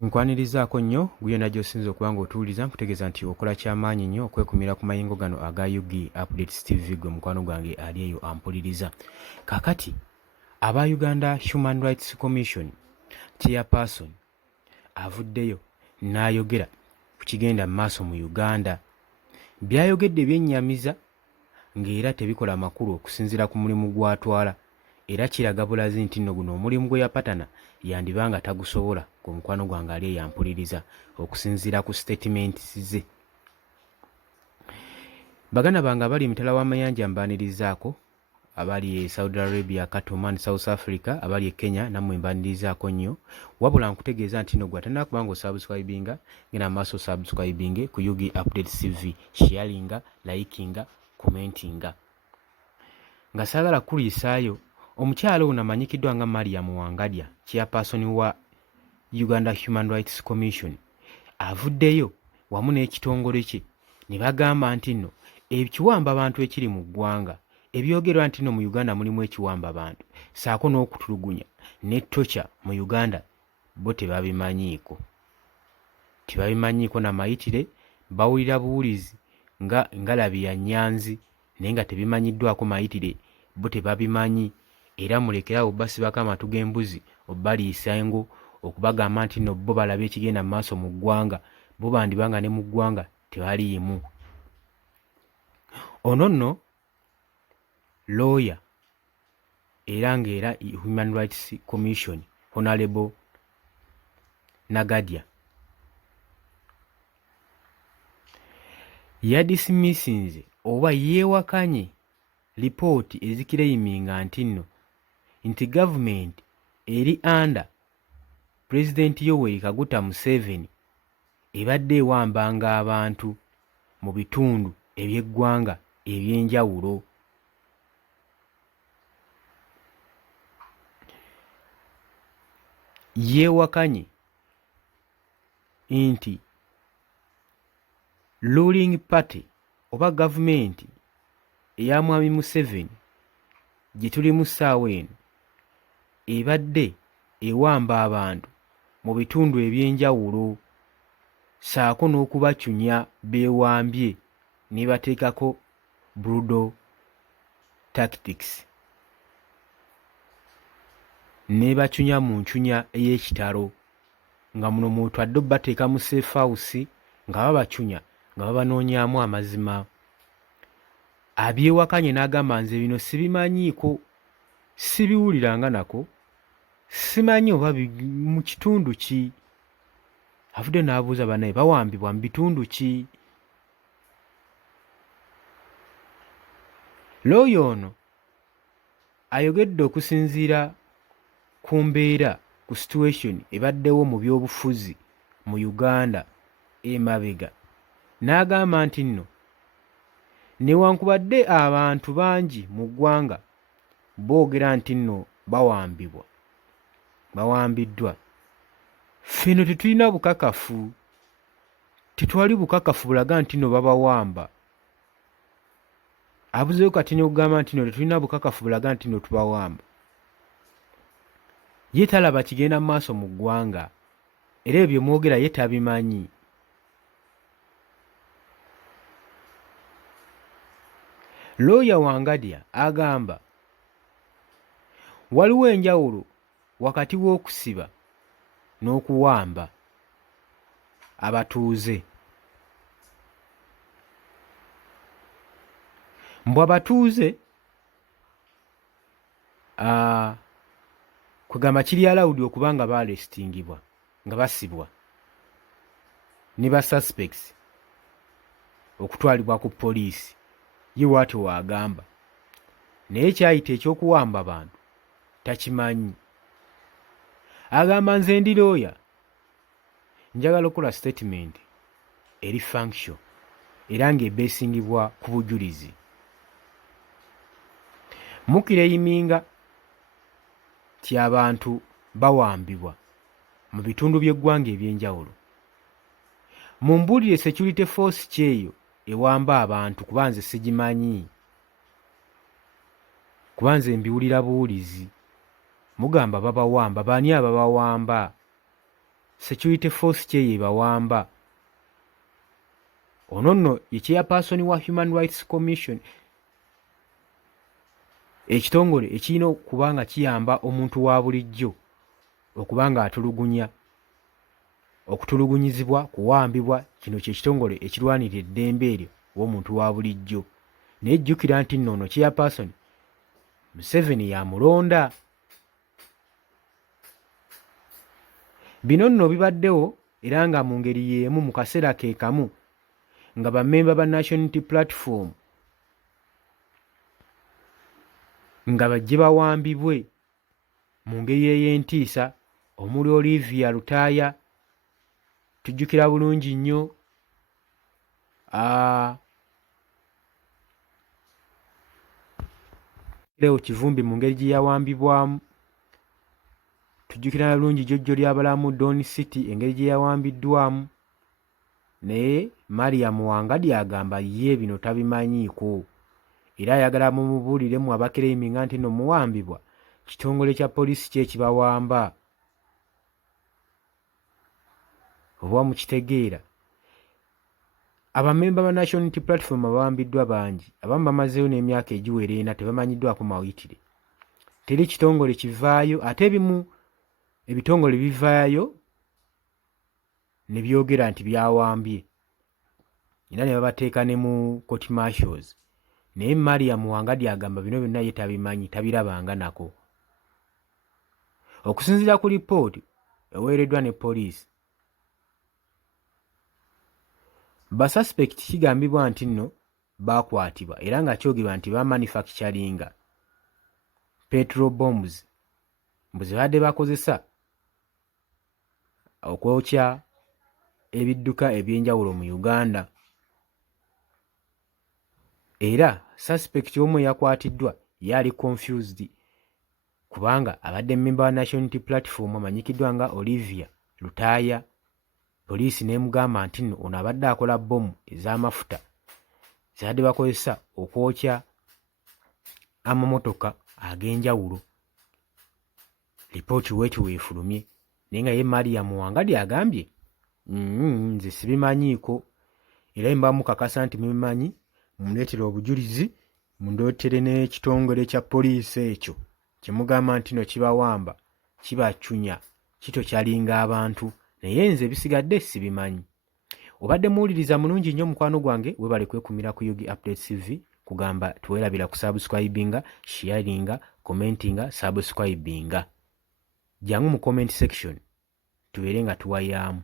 Nkwanirizaako nnyo guyona gy'osinza okuba ng'otuwuliza nkutegeeza nti okola ky'amaanyi nnyo okwekumira ku mayingo gano aga UG Updates TV gwe mukwano gwange ali eyo ampuliriza. Kaakati aba Uganda Human Rights Commission chairperson avuddeyo n'ayogera ku kigenda mu maaso mu Uganda. By'ayogedde byennyamiza ng'era tebikola makulu okusinziira ku mulimu gw'atwala era kiraga bulazi nti nno guno omulimu gwe yapatana yandiba nga tagusobola ku mukwano gwange ali eyampuliriza okusinziira ku statements ze. Baganda bange abali emitala w'amayanja mbanirizaako, abali e Saudi Arabia, Katoman, South Africa, abali e Kenya nammwe mbanirizaako nnyo, wabula nkutegeeza nti nno gwe atanaba kuba ng'osubscribinga ngenda maaso subscribing ku UG Updates TV, sharinga, likinga, commentinga. Nga saagala kuliisaayo, omukyala ono amanyikiddwa nga Mariam Wangadya, chairperson wa Uganda Human Rights Commission, avuddeyo wamu n'ekitongole kye ne bagamba nti nno ekiwamba abantu ekiri mu ggwanga, ebyogerwa nti nno mu Uganda mulimu ekiwamba abantu, saako n'okutulugunya n'ettoca mu Uganda bo tebabimanyiiko. Tebabimanyiiko na mayitire, bawulira buwulizi nga labi ya Nyanzi naye nga tebimanyiddwako mayitire, bo tebabimanyi. Era mulekerawo basibako amatu g'embuzi obbaliisa engo okubagamba nti nno bo balaba ekigenda mu maaso mu ggwanga, bo bandibanga ne mu ggwanga tebaliimu. Ono nno lawyer era Human Rights Commission Honorable Nagadya yadismissinze oba yeewakanye lipooti ezikiraiminga nti gavumenti eri under President Yoweri Kaguta Museveni ebadde ewambanga abantu mu bitundu eby'eggwanga eby'enjawulo. Yeewakanye nti ruling party oba gavumenti eya Mwami Museveni gye tuli mu ssaawa eno ebadde ewamba abantu mu bitundu eby'enjawulo, saako n'okubacunya beewambye ne bateekako brutal tactics, ne bacunya mu ncunya ey'ekitalo, nga muno mwotwadde bateeka mu safe house nga babacunya nga babanoonyaamu amazima. Abyewakanye n'agamba nze bino sibimanyiiko, sibiwuliranga nako, simanyi oba mu kitundu ki. Avudde n'abuuza bannaye bawambibwa mu bitundu ki. Lawyer ono ayogedde okusinziira ku mbeera ku situation ebaddewo mu byobufuzi mu Uganda emabega, n'agamba nti nno newankubadde abantu bangi mu ggwanga boogera nti nno bawambiddwa, ffeno tetulina bukakafu, tetwali bukakafu bulaga nti nno babawamba. Abuzeeyo kati n'okugamba nti nno tetulina bukakafu bulaga nti nno tubawamba. Ye talaba kigenda mu maaso mu ggwanga era ebyo mwogera ye tabimanyi. Lawyer Wangadya agamba waliwo enjawulo wakati w'okusiba n'okuwamba abatuuze. Mbw abatuuze kugamba kiri allowed okuba nga baalestingibwa nga basibwa ne ba suspects okutwalibwa ku poliisi, ye bw'atyo wagamba, naye kyayita ekyokuwamba abantu takimanyi. Agamba nze ndi lawyer, njagala okukola statement eri function era ng'ebeesingibwa ku bujulizi. Mukireyiminga ti abantu bawambibwa mu bitundu by'eggwanga eby'enjawulo. Mumbuulire security force kyeyo ewamba abantu kuba nze sigimanyi, kuba nze mbiwulira buwulizi. Mugamba babawamba, baani ababawamba? security force kye yebawamba. Ono nno ye chairperson wa Human Rights Commission, ekitongole ekirina okuba nga kiyamba omuntu wa bulijjo okuba nga atulugunya, okutulugunyizibwa, kuwambibwa. Kino kye kitongole ekirwanira eddembe eryo w'omuntu wa bulijjo. Naye jjukira nti nno ono chairperson Museveni yamulonda. Bino nno bibaddewo era nga mu ngeri y'emu mu kaseera ke kamu nga bammemba ba National Unity Platform nga bajje bawambibwe mu ngeri ey'entiisa, omuli Olivia Lutaaya. Tujjukira bulungi nnyo Leo Kivumbi mu ngeri gye yawambibwamu. Tujjukira bulungi jjojjo ly'abalamu Don City engeri gye yawambiddwamu. Naye Mariam Wangadya agamba ye bino tabimanyiiko era ayagala mumubuuliremu abakereiminga nti no muwambibwa kitongole kya poliisi kye kibawamba. Oba mukitegeera. Abamemba ba National Unity Platform abawambiddwa bangi, abamu bamazeeyo n'emyaka egiwera ena tebamanyiddwako mawitire. Teri kitongole kivaayo, ate ebimu ebitongole bivaayo ne byogera nti byawambye era ne babateeka ne mu court martials. Naye Mariam Wangadya agamba bino byonna ye tabimanyi, tabirabanga nako. Okusinziira ku lipooti eweereddwa ne poliisi, basuspect kigambibwa nti nno baakwatibwa era nga kyogerwa nti bamanufacturinga petrol bombs mbu ze badde bakozesa okwokya ebidduka eby'enjawulo mu Uganda. Era suspect omu eyakwatiddwa yali confused kubanga abadde member wa National Unity Platform amanyikiddwa nga Olivia Lutaaya. Poliisi n'emugamba nti nno ono abadde akola bbomu ez'amafuta zibadde bakozesa okwokya amamotoka ag'enjawulo. Lipooti weeti weefulumye. Naye nga ye Mariam Wangadya agambye nze sibimanyiiko era mba mukakasa nti mubimanyi mumuleetere obujulizi mundootere n'ekitongole kya poliisi ekyo kyemugamba nti no kibawamba, kibacunya, kitokyalinga abantu. Naye nze bisigadde sibimanyi. Obadde muwuliriza mulungi nnyo mukwano gwange, webale kwekumira ku Yugi Updates TV kugamba tuwerabira ku subscribinga, sharinga, commentinga, subscribinga. Jangu mu comment section tubeere nga tuwayaamu.